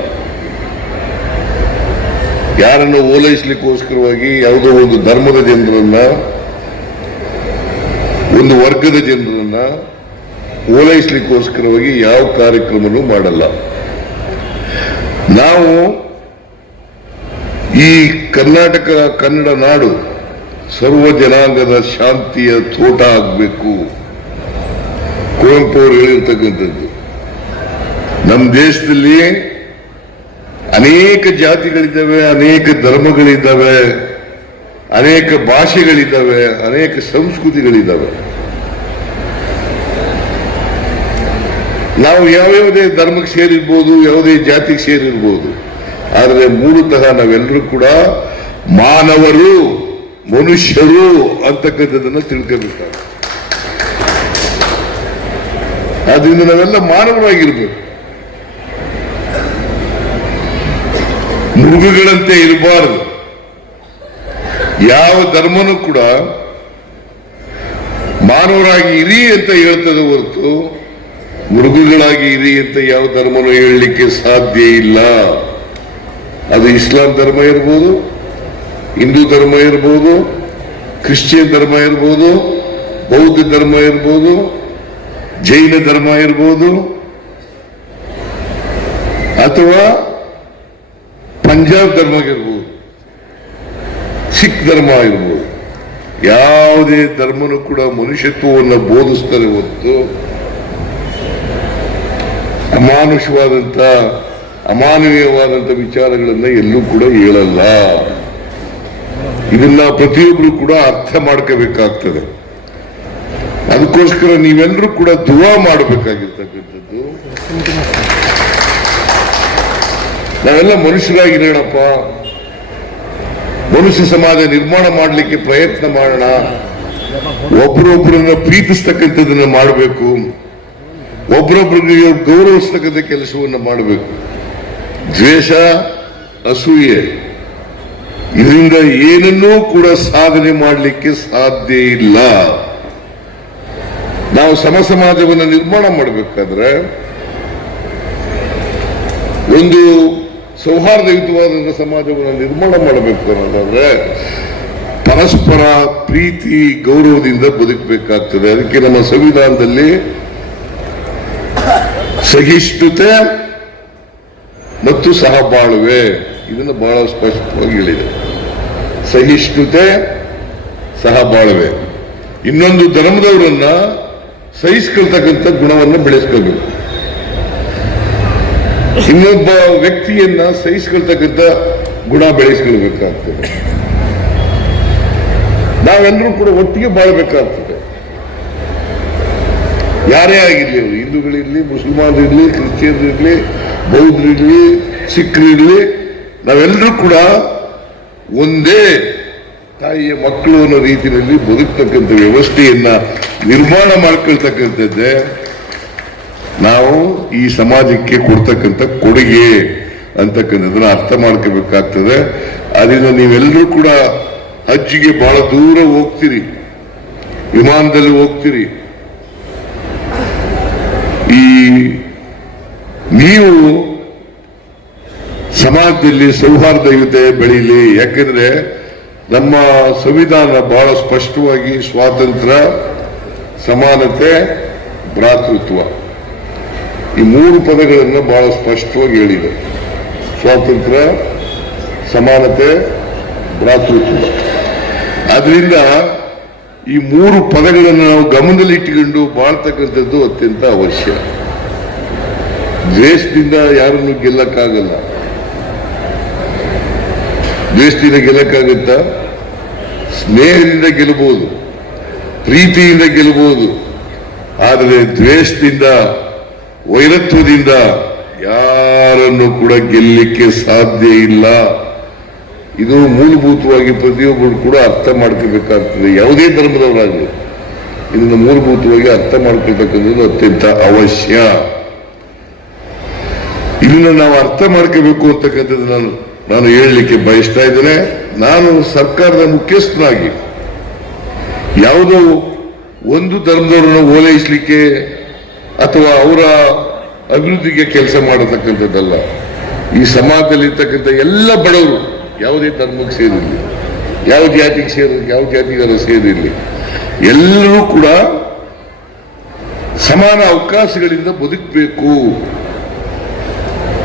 ಯಾರನ್ನು ಓಲೈಸ್ಲಿಕ್ಕೋಸ್ಕರವಾಗಿ ಯಾವುದೋ ಒಂದು ಧರ್ಮದ ಜನರನ್ನ, ಒಂದು ವರ್ಗದ ಜನರನ್ನ ಓಲೈಸ್ಲಿಕ್ಕೋಸ್ಕರವಾಗಿ ಯಾವ ಕಾರ್ಯಕ್ರಮನೂ ಮಾಡಲ್ಲ. ನಾವು ಈ ಕರ್ನಾಟಕ ಕನ್ನಡ ನಾಡು ಸರ್ವ ಜನಾಂಗದ ಶಾಂತಿಯ ತೋಟ ಆಗಬೇಕು. ಕುವೆಂಪು ಅವರು ಹೇಳಿರ್ತಕ್ಕಂಥದ್ದು. ನಮ್ಮ ದೇಶದಲ್ಲಿ ಅನೇಕ ಜಾತಿಗಳಿದ್ದಾವೆ, ಅನೇಕ ಧರ್ಮಗಳಿದ್ದಾವೆ, ಅನೇಕ ಭಾಷೆಗಳಿದ್ದಾವೆ, ಅನೇಕ ಸಂಸ್ಕೃತಿಗಳಿದ್ದಾವೆ. ನಾವು ಯಾವ್ಯಾವುದೇ ಧರ್ಮಕ್ಕೆ ಸೇರಿರ್ಬೋದು, ಯಾವುದೇ ಜಾತಿಗೆ ಸೇರಿರ್ಬೋದು, ಆದರೆ ಮೂಲತಃ ನಾವೆಲ್ಲರೂ ಕೂಡ ಮಾನವರು, ಮನುಷ್ಯರು ಅಂತಕ್ಕಂಥದ್ದನ್ನು ತಿಳ್ಕೋಬೇಕಾಗುತ್ತೆ. ಆದ್ರಿಂದ ನಾವೆಲ್ಲ ಮಾನವರಾಗಿರ್ಬೇಕು, ಮೃಗಗಳಂತೆ ಇರಬಾರದು. ಯಾವ ಧರ್ಮನೂ ಕೂಡ ಮಾನವರಾಗಿ ಇರಿ ಅಂತ ಹೇಳ್ತದೆ ಹೊರತು ಮೃಗಗಳಾಗಿ ಇರಿ ಅಂತ ಯಾವ ಧರ್ಮನೂ ಹೇಳಲಿಕ್ಕೆ ಸಾಧ್ಯ ಇಲ್ಲ. ಅದು ಇಸ್ಲಾಂ ಧರ್ಮ ಇರ್ಬೋದು, ಹಿಂದೂ ಧರ್ಮ ಇರ್ಬೋದು, ಕ್ರಿಶ್ಚಿಯನ್ ಧರ್ಮ ಇರ್ಬೋದು, ಬೌದ್ಧ ಧರ್ಮ ಇರ್ಬೋದು, ಜೈನ ಧರ್ಮ ಇರ್ಬೋದು, ಅಥವಾ ಪಂಜಾಬ್ ಧರ್ಮ ಇರ್ಬೋದು, ಸಿಖ್ ಧರ್ಮ ಇರ್ಬೋದು. ಯಾವುದೇ ಧರ್ಮನೂ ಕೂಡ ಮನುಷ್ಯತ್ವವನ್ನು ಬೋಧಿಸ್ತಾರೆ ಹೊರತು ಅಮಾನುಷವಾದಂತ, ಅಮಾನವೀಯವಾದಂತ ವಿಚಾರಗಳನ್ನ ಎಲ್ಲೂ ಕೂಡ ಹೇಳಲ್ಲ. ಇದನ್ನ ಪ್ರತಿಯೊಬ್ಬರು ಕೂಡ ಅರ್ಥ ಮಾಡ್ಕೋಬೇಕಾಗ್ತದೆ. ಅದಕ್ಕೋಸ್ಕರ ನೀವೆಲ್ಲರೂ ಕೂಡ ದುವಾ ಮಾಡಬೇಕಾಗಿರ್ತಕ್ಕಂಥದ್ದು, ನಾವೆಲ್ಲ ಮನುಷ್ಯರಾಗಿರೋಣಪ್ಪ, ಮನುಷ್ಯ ಸಮಾಜ ನಿರ್ಮಾಣ ಮಾಡಲಿಕ್ಕೆ ಪ್ರಯತ್ನ ಮಾಡೋಣ, ಒಬ್ಬರೊಬ್ಬರನ್ನ ಪ್ರೀತಿಸ್ತಕ್ಕಂಥದ್ದನ್ನ ಮಾಡಬೇಕು, ಒಬ್ಬರೊಬ್ಬರಿಗೆ ಗೌರವಿಸ್ತಕ್ಕಂಥ ಕೆಲಸವನ್ನು ಮಾಡಬೇಕು. ದ್ವೇಷ, ಅಸೂಯೆ ಇದರಿಂದ ಏನನ್ನೂ ಕೂಡ ಸಾಧನೆ ಮಾಡಲಿಕ್ಕೆ ಸಾಧ್ಯ ಇಲ್ಲ. ನಾವು ಸಮ ಸಮಾಜವನ್ನು ನಿರ್ಮಾಣ ಮಾಡಬೇಕಾದ್ರೆ, ಒಂದು ಸೌಹಾರ್ದಯುತವಾದ ಸಮಾಜವನ್ನು ನಿರ್ಮಾಣ ಮಾಡಬೇಕು ಅನ್ನೋದಾದ್ರೆ ಪರಸ್ಪರ ಪ್ರೀತಿ ಗೌರವದಿಂದ ಬದುಕಬೇಕಾಗ್ತದೆ. ಅದಕ್ಕೆ ನಮ್ಮ ಸಂವಿಧಾನದಲ್ಲಿ ಸಹಿಷ್ಣುತೆ ಮತ್ತು ಸಹಬಾಳ್ವೆ ಇದನ್ನು ಬಹಳ ಸ್ಪಷ್ಟವಾಗಿ ಹೇಳಿದೆ. ಸಹಿಷ್ಣುತೆ, ಸಹಬಾಳ್ವೆ. ಇನ್ನೊಂದು ಧರ್ಮದವರನ್ನ ಸಹಿಸ್ಕೊಳ್ತಕ್ಕಂಥ ಗುಣವನ್ನು ಬೆಳೆಸ್ಕೋಬೇಕು, ಇನ್ನೊಬ್ಬ ವ್ಯಕ್ತಿಯನ್ನ ಸಹಿಸ್ಕೊಳ್ತಕ್ಕಂಥ ಗುಣ ಬೆಳೆಸ್ಕೊಳ್ಬೇಕಾಗ್ತದೆ. ನಾವೆಲ್ಲರೂ ಕೂಡ ಒಟ್ಟಿಗೆ ಬಾಳ್ಬೇಕಾಗ್ತದೆ. ಯಾರೇ ಆಗಿರ್ಲಿ, ಅವರು ಹಿಂದೂಗಳಿರ್ಲಿ, ಮುಸಲ್ಮಾನರಿರ್ಲಿ, ಕ್ರಿಶ್ಚಿಯನ್ರಿರ್ಲಿ, ಬೌದ್ಧರಿರ್ಲಿ, ಸಿಖ್ರಿರ್ಲಿ, ನಾವೆಲ್ಲರೂ ಕೂಡ ಒಂದೇ ತಾಯಿಯ ಮಕ್ಕಳು ಅನ್ನೋ ರೀತಿಯಲ್ಲಿ ಬದುಕ್ತಕ್ಕಂಥ ವ್ಯವಸ್ಥೆಯನ್ನ ನಿರ್ಮಾಣ ಮಾಡ್ಕೊಳ್ತಕ್ಕಂಥದ್ದೇ ನಾವು ಈ ಸಮಾಜಕ್ಕೆ ಕೊಡ್ತಕ್ಕಂಥ ಕೊಡುಗೆ ಅಂತಕ್ಕಂಥದ್ದನ್ನ ಅರ್ಥ ಮಾಡ್ಕೋಬೇಕಾಗ್ತದೆ. ಅದರಿಂದ ನೀವೆಲ್ಲರೂ ಕೂಡ ಹಜ್ಜಿಗೆ ಬಹಳ ದೂರ ಹೋಗ್ತೀರಿ, ವಿಮಾನದಲ್ಲಿ ಹೋಗ್ತೀರಿ. ಈ ನೀವು ಸಮಾಜದಲ್ಲಿ ಸೌಹಾರ್ದಯುತೆ ಬೆಳೀಲಿ. ಯಾಕೆಂದ್ರೆ ನಮ್ಮ ಸಂವಿಧಾನ ಬಹಳ ಸ್ಪಷ್ಟವಾಗಿ ಸ್ವಾತಂತ್ರ್ಯ, ಸಮಾನತೆ, ಭ್ರಾತೃತ್ವ ಈ 3 ಪದಗಳನ್ನು ಬಹಳ ಸ್ಪಷ್ಟವಾಗಿ ಹೇಳಿದೆ. ಸ್ವಾತಂತ್ರ್ಯ, ಸಮಾನತೆ, ಭ್ರಾತೃತ್ವ. ಆದ್ರಿಂದ ಈ ಮೂರು ಪದಗಳನ್ನು ನಾವು ಗಮನದಲ್ಲಿಟ್ಟುಕೊಂಡು ಬಾಳ್ತಕ್ಕಂಥದ್ದು ಅತ್ಯಂತ ಅವಶ್ಯ. ದ್ವೇಷದಿಂದ ಯಾರನ್ನು ಗೆಲ್ಲಕ್ಕಾಗಲ್ಲ. ದ್ವೇಷದಿಂದ ಗೆಲ್ಲಕ್ಕಾಗುತ್ತಾ? ಸ್ನೇಹದಿಂದ ಗೆಲ್ಲಬಹುದು, ಪ್ರೀತಿಯಿಂದ ಗೆಲ್ಲಬಹುದು. ಆದರೆ ದ್ವೇಷದಿಂದ, ವೈರತ್ವದಿಂದ ಯಾರನ್ನು ಕೂಡ ಗೆಲ್ಲಲಿಕ್ಕೆ ಸಾಧ್ಯ ಇಲ್ಲ. ಇದು ಮೂಲಭೂತವಾಗಿ ಪ್ರತಿಯೊಬ್ಬರು ಕೂಡ ಅರ್ಥ ಮಾಡ್ಕೋಬೇಕಾಗ್ತದೆ. ಯಾವುದೇ ಧರ್ಮದವರಾಗಲಿ ಇದನ್ನು ಮೂಲಭೂತವಾಗಿ ಅರ್ಥ ಮಾಡ್ಕೊಳ್ತಕ್ಕಂಥದ್ದು ಅತ್ಯಂತ ಅವಶ್ಯ. ಇದನ್ನ ನಾವು ಅರ್ಥ ಮಾಡ್ಕೋಬೇಕು ಅಂತಕ್ಕಂಥದ್ದು ನಾನು ಹೇಳಲಿಕ್ಕೆ ಬಯಸ್ತಾ ಇದ್ದೇನೆ. ನಾನು ಸರ್ಕಾರದ ಮುಖ್ಯಸ್ಥನಾಗಿ ಯಾವುದೋ ಒಂದು ಧರ್ಮದವರನ್ನು ಓಲೈಸಲಿಕ್ಕೆ ಅಥವಾ ಅವರ ಅಭಿವೃದ್ಧಿಗೆ ಕೆಲಸ ಮಾಡತಕ್ಕಂಥದ್ದಲ್ಲ. ಈ ಸಮಾಜದಲ್ಲಿ ಇರ್ತಕ್ಕಂಥ ಎಲ್ಲ ಬಡವರು ಯಾವುದೇ ಧರ್ಮಕ್ಕೆ ಸೇರಿರಲಿ, ಯಾವ ಜಾತಿಗೆ ಯಾವ ಜಾತಿಗಾರ ಸೇರಿರಲಿ, ಎಲ್ಲರೂ ಕೂಡ ಸಮಾನ ಅವಕಾಶಗಳಿಂದ ಬದುಕಬೇಕು,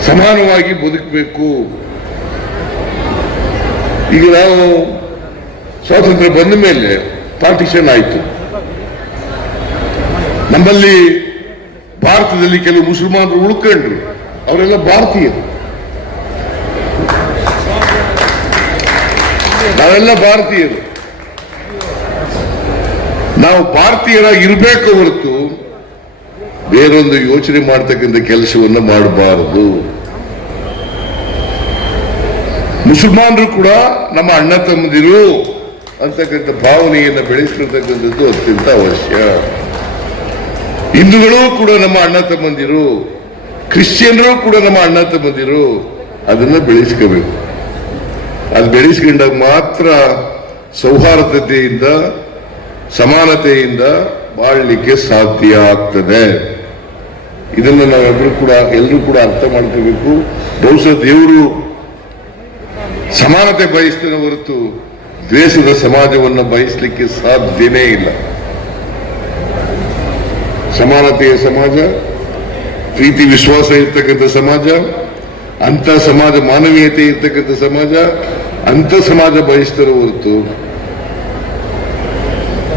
ಸಮಾನವಾಗಿ ಬದುಕಬೇಕು. ಈಗ ನಾವು ಸ್ವಾತಂತ್ರ್ಯ ಬಂದ ಮೇಲೆ ಪಾರ್ಟಿಷನ್ ಆಯಿತು. ನಮ್ಮಲ್ಲಿ ಭಾರತದಲ್ಲಿ ಕೆಲವು ಮುಸಲ್ಮಾನರು ಉಳ್ಕೊಂಡ್ರು, ಅವರೆಲ್ಲ ಭಾರತೀಯರು, ನಾವೆಲ್ಲ ಭಾರತೀಯರು. ನಾವು ಭಾರತೀಯರಾಗಿ ಇರಬೇಕು ಹೊರತು ಬೇರೊಂದು ಯೋಚನೆ ಮಾಡ್ತಕ್ಕಂಥ ಕೆಲಸವನ್ನು ಮಾಡಬಾರದು. ಮುಸಲ್ಮಾನರು ಕೂಡ ನಮ್ಮ ಅಣ್ಣ ತಮ್ಮದಿರು ಅಂತಕ್ಕಂಥ ಭಾವನೆಯನ್ನು ಬೆಳೆಸಿರ್ತಕ್ಕಂಥದ್ದು ಅತ್ಯಂತ ಅವಶ್ಯ. ಹಿಂದೂಗಳು ಕೂಡ ನಮ್ಮ ಅಣ್ಣ ತಮ್ಮಂದಿರು, ಕ್ರಿಶ್ಚಿಯನ್ರು ಕೂಡ ನಮ್ಮ ಅಣ್ಣ ತಮ್ಮಂದಿರು. ಅದನ್ನ ಬೆಳೆಸ್ಕೋಬೇಕು. ಅದು ಬೆಳೆಸ್ಕೊಂಡಾಗ ಮಾತ್ರ ಸೌಹಾರ್ದತೆಯಿಂದ, ಸಮಾನತೆಯಿಂದ ಬಾಳಲಿಕ್ಕೆ ಸಾಧ್ಯ ಆಗ್ತದೆ. ಇದನ್ನು ನಾವೆಲ್ಲರೂ ಕೂಡ ಅರ್ಥ ಮಾಡ್ಕೋಬೇಕು. ಬಹುಶಃ ದೇವರು ಸಮಾನತೆ ಬಯಸ್ತಾನೆ ಹೊರತು ದ್ವೇಷದ ಸಮಾಜವನ್ನು ಬಯಸಲಿಕ್ಕೆ ಸಾಧ್ಯನೇ ಇಲ್ಲ. ಸಮಾನತೆಯ ಸಮಾಜ, ಪ್ರೀತಿ ವಿಶ್ವಾಸ ಇರ್ತಕ್ಕಂಥ ಸಮಾಜ, ಅಂತ ಸಮಾಜ, ಮಾನವೀಯತೆ ಇರ್ತಕ್ಕಂಥ ಸಮಾಜ, ಅಂತ ಸಮಾಜ ಬಯಸ್ತಾರೆ ಹೊರತು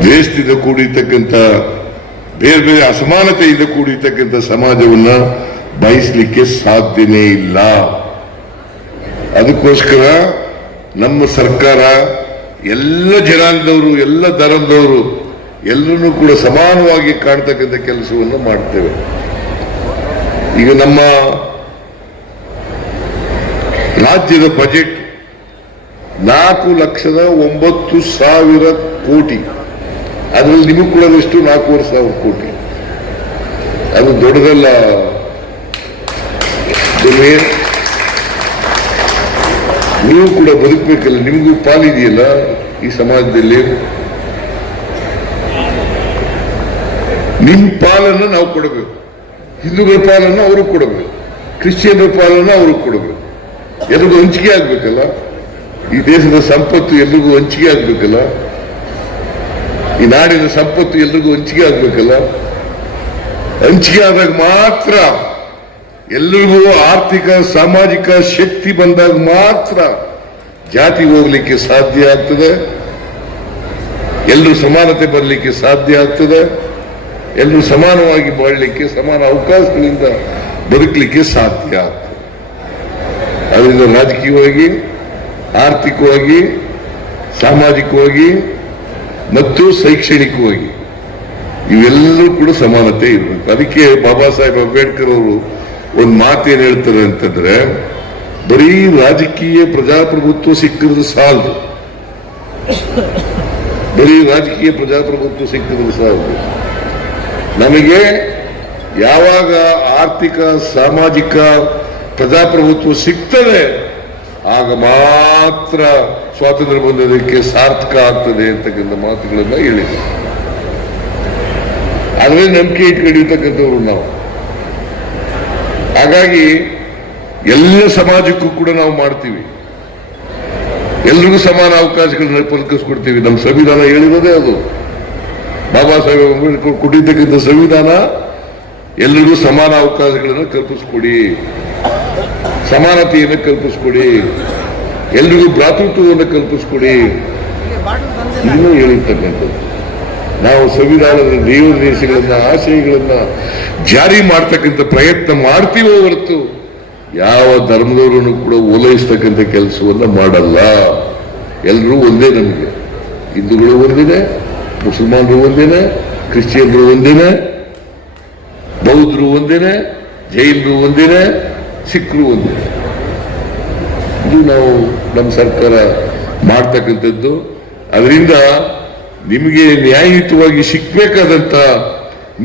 ದ್ವೇಷದಿಂದ ಕೂಡಿರ್ತಕ್ಕಂಥ ಬೇರೆ ಬೇರೆ ಅಸಮಾನತೆಯಿಂದ ಕೂಡಿರ್ತಕ್ಕಂಥ ಸಮಾಜವನ್ನ ಬಯಸಲಿಕ್ಕೆ ಸಾಧ್ಯನೇ ಇಲ್ಲ. ಅದಕ್ಕೋಸ್ಕರ ನಮ್ಮ ಸರ್ಕಾರ ಎಲ್ಲ ಜನಾಂಗದವರು, ಎಲ್ಲ ಧರ್ಮದವರು ಎಲ್ಲರನ್ನೂ ಕೂಡ ಸಮಾನವಾಗಿ ಕಾಣ್ತಕ್ಕಂಥ ಕೆಲಸವನ್ನು ಮಾಡ್ತೇವೆ. ಈಗ ನಮ್ಮ ರಾಜ್ಯದ ಬಜೆಟ್ 4,09,000 ಕೋಟಿ. ಅದರಲ್ಲಿ ನಿಮಗೆ ಕೂಡ ಎಷ್ಟು 4,500 ಕೋಟಿ. ಅದು ದೊಡ್ಡದಲ್ಲ. ನೀವು ಕೂಡ ಬದುಕಬೇಕಲ್ಲ, ನಿಮಗೂ ಪಾಲಿದೆಯಲ್ಲ ಈ ಸಮಾಜದಲ್ಲಿ. ನಿಮ್ಮ ಪಾಲನ್ನು ನಾವು ಕೊಡಬೇಕು, ಹಿಂದೂಗಳ ಪಾಲನ್ನು ಅವರು ಕೊಡಬೇಕು, ಕ್ರಿಶ್ಚಿಯನ್ರ ಪಾಲನ್ನು ಅವರು ಕೊಡಬೇಕು. ಎಲ್ರಿಗೂ ಹಂಚಿಕೆ ಆಗ್ಬೇಕಲ್ಲ. ಈ ದೇಶದ ಸಂಪತ್ತು ಎಲ್ರಿಗೂ ಹಂಚಿಕೆ ಆಗ್ಬೇಕಲ್ಲ. ಈ ನಾಡಿನ ಸಂಪತ್ತು ಎಲ್ರಿಗೂ ಹಂಚಿಕೆ ಆಗ್ಬೇಕಲ್ಲ. ಹಂಚಿಕೆ ಆದಾಗ ಮಾತ್ರ ಎಲ್ರಿಗೂ ಆರ್ಥಿಕ ಸಾಮಾಜಿಕ ಶಕ್ತಿ ಬಂದಾಗ ಮಾತ್ರ ಜಾತಿ ಹೋಗ್ಲಿಕ್ಕೆ ಸಾಧ್ಯ ಆಗ್ತದೆ, ಎಲ್ಲರೂ ಸಮಾನತೆ ಬರಲಿಕ್ಕೆ ಸಾಧ್ಯ ಆಗ್ತದೆ, ಎಲ್ಲರೂ ಸಮಾನವಾಗಿ ಬಾಳಲಿಕ್ಕೆ, ಸಮಾನ ಅವಕಾಶಗಳಿಂದ ಬದುಕಲಿಕ್ಕೆ ಸಾಧ್ಯ ಆಗ್ತದೆ. ಅದರಿಂದ ರಾಜಕೀಯವಾಗಿ, ಆರ್ಥಿಕವಾಗಿ, ಸಾಮಾಜಿಕವಾಗಿ ಮತ್ತು ಶೈಕ್ಷಣಿಕವಾಗಿ ಇವೆಲ್ಲರೂ ಕೂಡ ಸಮಾನತೆ ಇರಬೇಕು. ಅದಕ್ಕೆ ಬಾಬಾ ಸಾಹೇಬ್ ಅಂಬೇಡ್ಕರ್ ಅವರು ಒಂದು ಮಾತೇನು ಹೇಳ್ತಾರೆ ಅಂತಂದ್ರೆ, ಬರೀ ರಾಜಕೀಯ ಪ್ರಜಾಪ್ರಭುತ್ವ ಸಿಕ್ಕಿದ್ರೆ ಸಾಲದು, ಬರೀ ರಾಜಕೀಯ ಪ್ರಜಾಪ್ರಭುತ್ವ ಸಿಕ್ಕಿದ್ರೆ ಸಾಲದು. ನಮಗೆ ಯಾವಾಗ ಆರ್ಥಿಕ ಸಾಮಾಜಿಕ ಪ್ರಜಾಪ್ರಭುತ್ವ ಸಿಗ್ತದೆ ಆಗ ಮಾತ್ರ ಸ್ವಾತಂತ್ರ್ಯ ಬಂದದಕ್ಕೆ ಸಾರ್ಥಕ ಆಗ್ತದೆ ಅಂತಕ್ಕಂಥ ಮಾತುಗಳನ್ನ ಹೇಳಿದ್ರು. ಆದ್ರೆ ನಂಬಿಕೆ ಇಟ್ಕೊಂಡಿರ್ತಕ್ಕಂಥವ್ರು ನಾವು. ಹಾಗಾಗಿ ಎಲ್ಲ ಸಮಾಜಕ್ಕೂ ಕೂಡ ನಾವು ಮಾಡ್ತೀವಿ, ಎಲ್ರಿಗೂ ಸಮಾನ ಅವಕಾಶಗಳನ್ನ ಕಲ್ಪಿಸ್ಕೊಡ್ತೀವಿ. ನಮ್ಮ ಸಂವಿಧಾನ ಹೇಳಿರೋದೇ ಅದು. ಬಾಬಾ ಸಾಹೇಬ್ ಅಂಬೇಡ್ಕರ್ ಕೊಟ್ಟಿರ್ತಕ್ಕಂಥ ಸಂವಿಧಾನ ಎಲ್ರಿಗೂ ಸಮಾನ ಅವಕಾಶಗಳನ್ನು ಕಲ್ಪಿಸ್ಕೊಡಿ, ಸಮಾನತೆಯನ್ನು ಕಲ್ಪಿಸ್ಕೊಡಿ, ಎಲ್ರಿಗೂ ಭ್ರಾತೃತ್ವವನ್ನು ಕಲ್ಪಿಸ್ಕೊಡಿ, ಇನ್ನೂ ಹೇಳಿರ್ತಕ್ಕಂಥದ್ದು. ನಾವು ಸಂವಿಧಾನದ ದೇವದೇಶಗಳನ್ನ ಆಶಯಗಳನ್ನ ಜಾರಿ ಮಾಡ್ತಕ್ಕಂಥ ಪ್ರಯತ್ನ ಮಾಡ್ತೀವೋ ಹೊರತು ಯಾವ ಧರ್ಮದವರನ್ನು ಕೂಡ ಓಲೈಸ್ತಕ್ಕಂಥ ಕೆಲಸವನ್ನ ಮಾಡಲ್ಲ. ಎಲ್ಲರೂ ಒಂದೇ, ನಮಗೆ ಹಿಂದೂಗಳು ಒಂದಿದೆ, ಮುಸಲ್ಮಾನರು ಒಂದಿದೆ, ಕ್ರಿಶ್ಚಿಯನ್ರು ಒಂದಿದೆ, ಬೌದ್ಧರು ಒಂದಿದೆ, ಜೈನರು ಒಂದಿದೆ, ಸಿಖ್ರು ಒಂದಿದೆ. ಇದು ನಾವು ನಮ್ಮ ಸರ್ಕಾರ ಮಾಡ್ತಕ್ಕಂಥದ್ದು. ಅದರಿಂದ ನಿಮಗೆ ನ್ಯಾಯಯುತವಾಗಿ ಸಿಕ್ಬೇಕಾದಂತ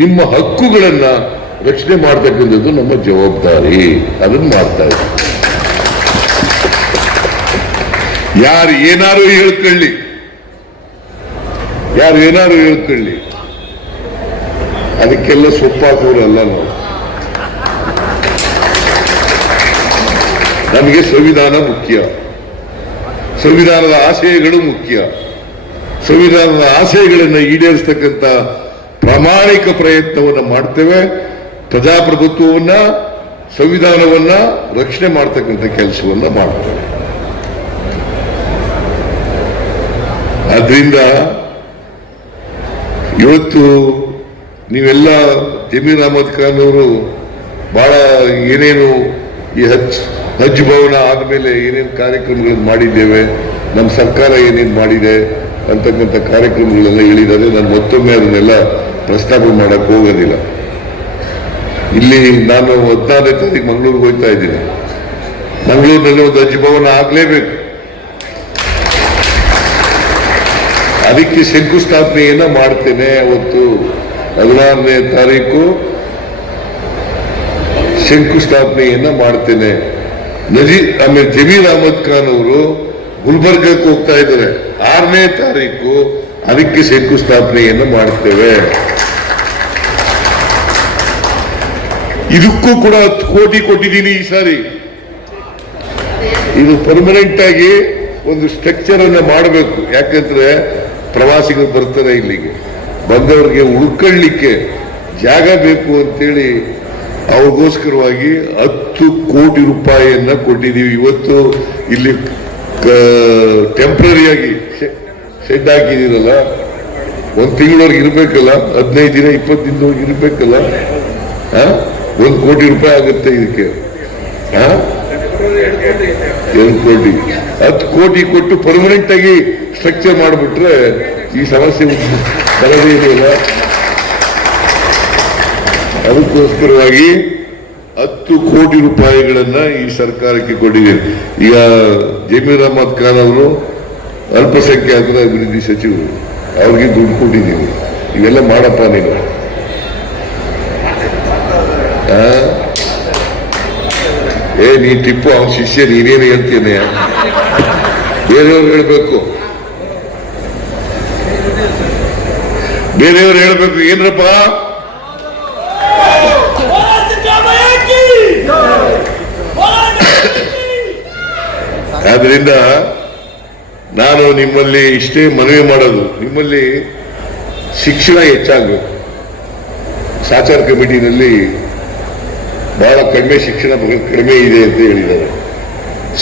ನಿಮ್ಮ ಹಕ್ಕುಗಳನ್ನ ರಕ್ಷಣೆ ಮಾಡ್ತಕ್ಕಂಥದ್ದು ನಮ್ಮ ಜವಾಬ್ದಾರಿ. ಅದನ್ನು ಮಾಡ್ತಾ ಇದ್ದೀವಿ. ಯಾರು ಏನಾರು ಹೇಳ್ಕೊಳ್ಳಿ, ಅದಕ್ಕೆಲ್ಲ ಸೊಪ್ಪಾಕೋರಲ್ಲ ನಾವು. ನಮಗೆ ಸಂವಿಧಾನ ಮುಖ್ಯ, ಸಂವಿಧಾನದ ಆಶಯಗಳು ಮುಖ್ಯ. ಸಂವಿಧಾನದ ಆಶಯಗಳನ್ನು ಈಡೇರಿಸತಕ್ಕಂಥ ಪ್ರಾಮಾಣಿಕ ಪ್ರಯತ್ನವನ್ನು ಮಾಡ್ತೇವೆ. ಪ್ರಜಾಪ್ರಭುತ್ವವನ್ನ, ಸಂವಿಧಾನವನ್ನ ರಕ್ಷಣೆ ಮಾಡ್ತಕ್ಕಂಥ ಕೆಲಸವನ್ನ ಮಾಡ್ತೇವೆ. ಆದ್ರಿಂದ ಇವತ್ತು ನೀವೆಲ್ಲ ಜಮೀರ್ ಅಹಮದ್ ಖಾನ್ ಅವರು ಬಹಳ ಏನೇನು ಈ ಹಜ್ ಭವನ ಆದ್ಮೇಲೆ ಏನೇನು ಕಾರ್ಯಕ್ರಮಗಳನ್ನು ಮಾಡಿದ್ದೇವೆ, ನಮ್ಮ ಸರ್ಕಾರ ಏನೇನು ಮಾಡಿದೆ ಅಂತಕ್ಕಂಥ ಕಾರ್ಯಕ್ರಮಗಳೆಲ್ಲ ಹೇಳಿದ್ದಾರೆ. ನಾನು ಮತ್ತೊಮ್ಮೆ ಅದನ್ನೆಲ್ಲ ಪ್ರಸ್ತಾಪ ಮಾಡಕ್ ಹೋಗೋದಿಲ್ಲ. ಇಲ್ಲಿ ನಾನು 14ನೇ ತಾರೀಕು ಮಂಗಳೂರಿಗೆ ಹೋಗ್ತಾ ಇದ್ದೀನಿ. ಮಂಗಳೂರಿನಲ್ಲಿ ಒಂದು ಹಜ್ ಭವನ ಆಗ್ಲೇಬೇಕು. ಅದಕ್ಕೆ ಶಂಕುಸ್ಥಾಪನೆಯನ್ನ ಮಾಡ್ತೇನೆ. ಅವತ್ತು 16ನೇ ತಾರೀಕು ಶಂಕುಸ್ಥಾಪನೆಯನ್ನ ಮಾಡ್ತೇನೆ. ಆಮೇಲೆ ಜಮೀರ್ ಅಹಮದ್ ಖಾನ್ ಅವರು ಗುಲ್ಬರ್ಗಕ್ಕೆ ಹೋಗ್ತಾ ಇದ್ದಾರೆ. 6ನೇ ತಾರೀಕು ಅದಕ್ಕೆ ಶಂಕುಸ್ಥಾಪನೆಯನ್ನು ಮಾಡ್ತೇವೆ. ಇದಕ್ಕೂ ಕೂಡ 10 ಕೋಟಿ ಕೊಟ್ಟಿದ್ದೀನಿ ಈ ಸಾರಿ. ಇದು ಪರ್ಮನೆಂಟ್ ಆಗಿ ಒಂದು ಸ್ಟ್ರಕ್ಚರ್ ಅನ್ನ ಮಾಡಬೇಕು. ಯಾಕಂದ್ರೆ ಪ್ರವಾಸಿಗರು ಬರ್ತಾರೆ, ಇಲ್ಲಿಗೆ ಬಂದವರಿಗೆ ಉಳ್ಕೊಳ್ಳಿಕ್ಕೆ ಜಾಗ ಬೇಕು ಅಂತೇಳಿ ಅವ್ರಿಗೋಸ್ಕರವಾಗಿ 10 ಕೋಟಿ ರೂಪಾಯಿಯನ್ನ ಕೊಟ್ಟಿದ್ದೀವಿ. ಇವತ್ತು ಇಲ್ಲಿ ಟೆಂಪ್ರರಿಯಾಗಿ ಶೆಡ್ ಹಾಕಿದಿರಲ್ಲ, 1 ತಿಂಗಳವರೆಗೆ ಇರ್ಬೇಕಲ್ಲ, 15 ದಿನ 20 ದಿನದವರೆಗೆ ಇರ್ಬೇಕಲ್ಲ. 1 ಕೋಟಿ ರೂಪಾಯಿ ಆಗುತ್ತೆ ಇದಕ್ಕೆ. 2 ಕೋಟಿ 10 ಕೋಟಿ ಕೊಟ್ಟು ಪರ್ಮನೆಂಟ್ ಆಗಿ ಸ್ಟ್ರಕ್ಚರ್ ಮಾಡಿಬಿಟ್ರೆ ಈ ಸಮಸ್ಯೆ ಬರದೇ ಇದೆಯಲ್ಲ. ಅದಕ್ಕೋಸ್ಕರವಾಗಿ 10 ಕೋಟಿ ರೂಪಾಯಿಗಳನ್ನ ಈ ಸರ್ಕಾರಕ್ಕೆ ಕೊಟ್ಟಿದ್ದೇನೆ. ಈಗ ಜಮೀರ್ ಅಹಮದ್ ಖಾನ್ ಅವರು ಅಲ್ಪಸಂಖ್ಯಾತರ ಅಭಿವೃದ್ಧಿ ಸಚಿವರು, ಅವ್ರಿಗೆ ದುಡ್ಡು ಕೊಟ್ಟಿದ್ದೀವಿ. ಇವೆಲ್ಲ ಮಾಡಪ್ಪ ನೀನು. ನೀ ಟಿಪ್ಪು ಅವನ ಶಿಷ್ಯ, ನೀನೇನು ಹೇಳ್ತೇನೆ? ಬೇರೆಯವ್ರು ಹೇಳ್ಬೇಕು, ಬೇರೆಯವ್ರು ಹೇಳ್ಬೇಕು. ಏನ್ರಪ್ಪ ಆದ್ರಿಂದ ನಾನು ನಿಮ್ಮಲ್ಲಿ ಇಷ್ಟೇ ಮನವಿ ಮಾಡೋದು, ನಿಮ್ಮಲ್ಲಿ ಶಿಕ್ಷಣ ಹೆಚ್ಚಾಗಬೇಕು. ಸಾಚಾರ್ ಕಮಿಟಿನಲ್ಲಿ ಬಹಳ ಕಡಿಮೆ ಶಿಕ್ಷಣ ಕಡಿಮೆ ಇದೆ ಅಂತ ಹೇಳಿದ್ದಾರೆ.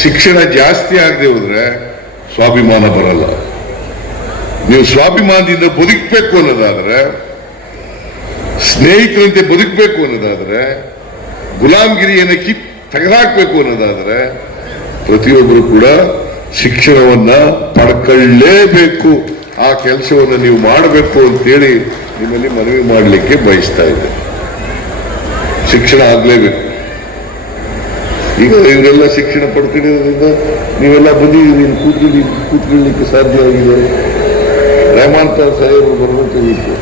ಶಿಕ್ಷಣ ಜಾಸ್ತಿ ಆಗದೆ ಹೋದ್ರೆ ಸ್ವಾಭಿಮಾನ ಬರಲ್ಲ. ನೀವು ಸ್ವಾಭಿಮಾನದಿಂದ ಬದುಕಬೇಕು ಅನ್ನೋದಾದ್ರೆ, ಸ್ನೇಹಿತರಂತೆ ಬದುಕಬೇಕು ಅನ್ನೋದಾದ್ರೆ, ಗುಲಾಮ್ಗಿರಿಯನ್ನು ತೆಗೆದಾಕ್ಬೇಕು ಅನ್ನೋದಾದ್ರೆ ಪ್ರತಿಯೊಬ್ಬರು ಕೂಡ ಶಿಕ್ಷಣವನ್ನ ಪಡ್ಕೊಳ್ಳೇಬೇಕು. ಆ ಕೆಲಸವನ್ನು ನೀವು ಮಾಡಬೇಕು ಅಂತೇಳಿ ನಿಮ್ಮಲ್ಲಿ ಮನವಿ ಮಾಡಲಿಕ್ಕೆ ಬಯಸ್ತಾ ಇದ್ದೆ. ಶಿಕ್ಷಣ ಆಗ್ಲೇಬೇಕು. ಈಗ ಇವರೆಲ್ಲ ಶಿಕ್ಷಣ ಪಡ್ಕೊಂಡಿರೋದ್ರಿಂದ ನೀವೆಲ್ಲ ಬಂದಿದ್ದೀರಿ, ಕೂತ್ಕೊಳ್ಳಿಕ್ಕೆ ಸಾಧ್ಯ ಆಗಿದೆ. ರೆಹಮಾನ್ ಸಾಹೇಬರು ಬರುವಂತದಿತ್ತು,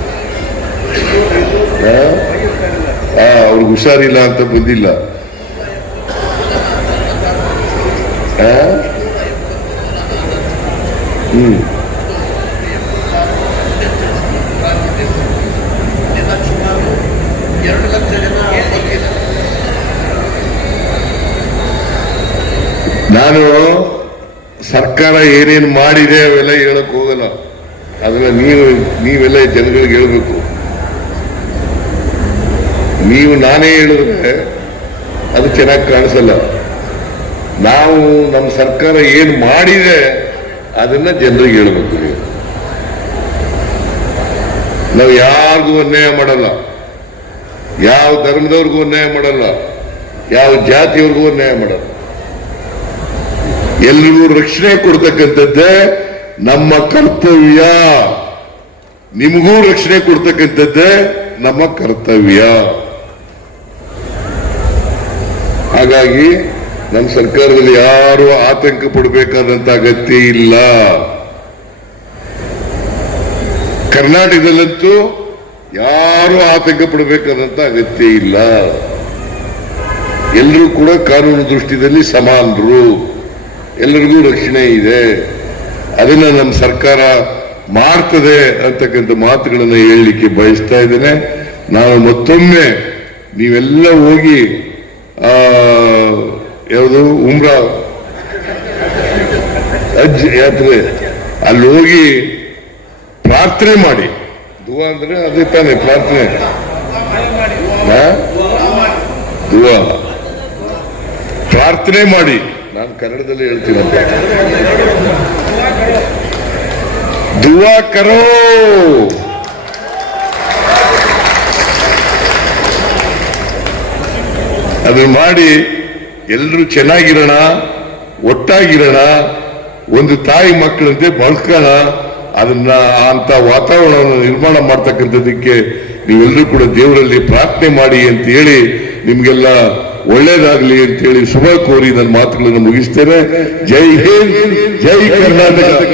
ಅವ್ರಿಗೆ ಹುಷಾರಿಲ್ಲ ಅಂತ ಬಂದಿಲ್ಲ. ನಾನು ಸರ್ಕಾರ ಏನೇನು ಮಾಡಿದೆ ಅವೆಲ್ಲ ಹೇಳಕ್ ಹೋಗಲ್ಲ. ಅದನ್ನ ನೀವೆಲ್ಲ ಜನಗಳಿಗೆ ಹೇಳ್ಬೇಕು. ನೀವು ನಾನೇ ಹೇಳಿದ್ರೆ ಅದು ಚೆನ್ನಾಗಿ ಕಾಣಿಸಲ್ಲ. ನಾವು ನಮ್ಮ ಸರ್ಕಾರ ಏನು ಮಾಡಿದೆ ಅದನ್ನ ಜನರಿಗೆ ಹೇಳ್ಬೇಕು. ನೀವು ನಾವು ಯಾರಿಗೂ ಅನ್ಯಾಯ ಮಾಡಲ್ಲ, ಯಾವ ಧರ್ಮದವ್ರಿಗೂ ಅನ್ಯಾಯ ಮಾಡಲ್ಲ, ಯಾವ ಜಾತಿಯವ್ರಿಗೂ ಅನ್ಯಾಯ ಮಾಡಲ್ಲ. ಎಲ್ರಿಗೂ ರಕ್ಷಣೆ ಕೊಡ್ತಕ್ಕಂಥದ್ದೇ ನಮ್ಮ ಕರ್ತವ್ಯ. ನಿಮಗೂ ರಕ್ಷಣೆ ಕೊಡ್ತಕ್ಕಂಥದ್ದೇ ನಮ್ಮ ಕರ್ತವ್ಯ. ಹಾಗಾಗಿ ನಮ್ಮ ಸರ್ಕಾರದಲ್ಲಿ ಯಾರು ಆತಂಕ ಪಡಬೇಕಾದಂತ ಅಗತ್ಯ ಇಲ್ಲ. ಕರ್ನಾಟಕದಲ್ಲಂತೂ ಯಾರು ಆತಂಕ ಪಡಬೇಕಾದಂತ ಅಗತ್ಯ ಇಲ್ಲ. ಎಲ್ಲರೂ ಕೂಡ ಕಾನೂನು ದೃಷ್ಟಿಯಲ್ಲಿ ಸಮಾನರು, ಎಲ್ಲರಿಗೂ ರಕ್ಷಣೆ ಇದೆ. ಅದನ್ನ ನಮ್ಮ ಸರ್ಕಾರ ಮಾಡ್ತದೆ ಅಂತಕ್ಕಂಥ ಮಾತುಗಳನ್ನು ಹೇಳಲಿಕ್ಕೆ ಬಯಸ್ತಾ ಇದ್ದೇನೆ. ನಾನು ಮತ್ತೊಮ್ಮೆ ನೀವೆಲ್ಲ ಹೋಗಿ ಯಾವುದು ಉಮ್ರಾ ಹಜ್ ಯಾತ್ರೆ ಅಲ್ಲಿ ಹೋಗಿ ಪ್ರಾರ್ಥನೆ ಮಾಡಿ. ದುವಾ ಅಂದ್ರೆ ಅದೇ ತಾನೇ ಪ್ರಾರ್ಥನೆ, ದುವಾ ಪ್ರಾರ್ಥನೆ ಮಾಡಿ. ನಾನು ಕನ್ನಡದಲ್ಲಿ ಹೇಳ್ತೀನಂತೆ, ದುವಾ ಕರೋ. ಅದನ್ನ ಮಾಡಿ ಎಲ್ಲರೂ ಚೆನ್ನಾಗಿರೋಣ, ಒಟ್ಟಾಗಿರೋಣ, ಒಂದು ತಾಯಿ ಮಕ್ಕಳಂತೆ ಬದುಕೋಣ. ಅದನ್ನ ಅಂತ ವಾತಾವರಣವನ್ನು ನಿರ್ಮಾಣ ಮಾಡ್ತಕ್ಕಂಥದ್ದಕ್ಕೆ ನೀವೆಲ್ಲರೂ ಕೂಡ ದೇವರಲ್ಲಿ ಪ್ರಾರ್ಥನೆ ಮಾಡಿ ಅಂತ ಹೇಳಿ, ನಿಮ್ಗೆಲ್ಲ ಒಳ್ಳೇದಾಗ್ಲಿ ಅಂತ ಹೇಳಿ ಶುಭ ಕೋರಿ ನನ್ನ ಮಾತುಗಳನ್ನು ಮುಗಿಸ್ತೇನೆ. ಜೈ ಹಿಂದ್, ಜೈ ಕರ್ನಾಟಕ.